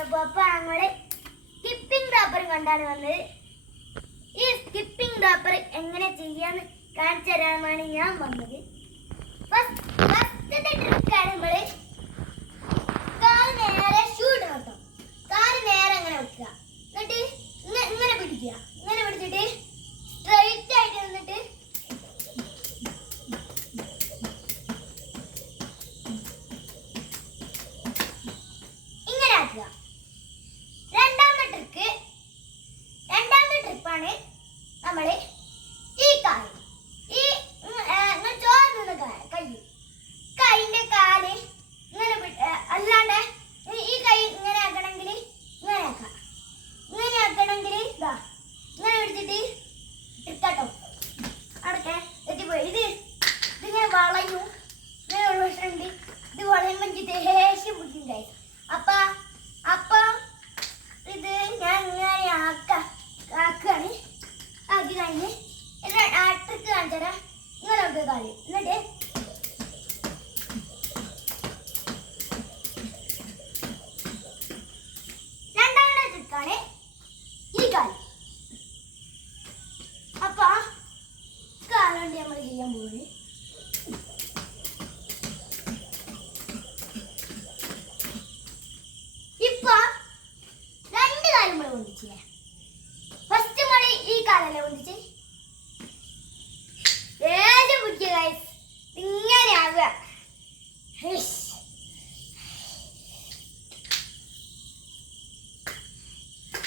അപ്പൊ ഞങ്ങള് skipping rubber കണ്ടാണ് വന്നത്. ഈ സ്കിപ്പിംഗ് റബ്ബർ എങ്ങനെ ചെയ്യാന്ന് കാണിച്ചു തരാനാണ് ഞാൻ വന്നത്. ഫസ്റ്റത്തെ ട്രിക്കാണ് നമ്മള് കാല് നേരെ ഷൂ ഇടണം കേട്ടോ. കാല് നേരെ അങ്ങനെ വെക്കുക, എന്നിട്ട് ഇങ്ങനെ പിടിക്കുക. ഇങ്ങനെ പിടിച്ചിട്ട് സ്ട്രൈറ്റ് ആയിട്ട് നിന്നിട്ട് ഇങ്ങനെ ആക്കുക. രണ്ടാമത്തെ ട്രിപ്പാണ് നമ്മള് ഈ കാല് ചോർന്ന കൈന്റെ കാല് ഇങ്ങനെ അല്ലാണ്ട് ഈ കൈ ഇങ്ങനെ ആക്കണമെങ്കിൽ ഇങ്ങനെ ആക്കാം. ഇങ്ങനെ ആക്കണമെങ്കിൽ ഇതാ ഇങ്ങനെ പിടിച്ചിട്ട് ഇട്ടോ അടക്കെ എത്തിപ്പോയി. ഇതിങ്ങനെ വളയും. ഇങ്ങനെ ഒരു പ്രശ്നമുണ്ട്, ഇത് വളയുമ്പോൾ എനിക്ക് ദേഷ്യം പിടിച്ചിട്ടുണ്ടായി. അപ്പൊ ഇത് ഞാൻ ഇങ്ങനെ ആക്കാണ്. ആക്കി കഴിഞ്ഞ് ട്രിക്ക് കാണിച്ചു തരാം. ഇങ്ങനെ ഒക്കെ കാല് എന്നിട്ട് രണ്ടാമത്തെ ട്രിക്കാണ് ഈ കാല്. അപ്പൊ കാലുകൊണ്ട് നമ്മൾ ചെയ്യാൻ പോകുന്നത് ഇപ്പൊ രണ്ട് കാലും നമ്മൾ പൊന്തിച്ചില്ലേ. ഫസ്റ്റ് നമ്മൾ ഈ കാലല്ലേ പൊന്തിച്ച് ഇങ്ങനെ ആവുക.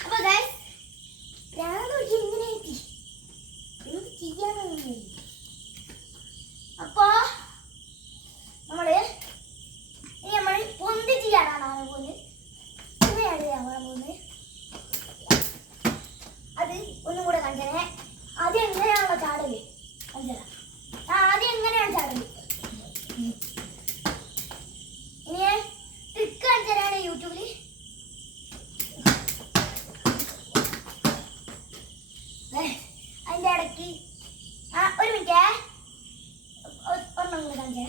അപ്പൊ അപ്പൊ നമ്മള് പൊന്തിച്ച് ചാടാനാണ് പോകുന്നത്. ഇങ്ങനെയാണ് ചെയ്യാൻ പോകുന്നത്. അത് ഒന്നും കൂടെ കാണിച്ചേ. അത് എങ്ങനെയാണല്ലോ ചാടല് കാണിച്ചതാ. ആദ്യം എങ്ങനെയാണ് ചാടല്. ഇനി ട്രിക്ക് കാണിച്ചതാണ് യൂട്യൂബില്. അതിന്റെ ഇടയ്ക്ക് ഒരു മിനിറ്റ് ഒന്നും കൂടെ കാണിച്ചേ.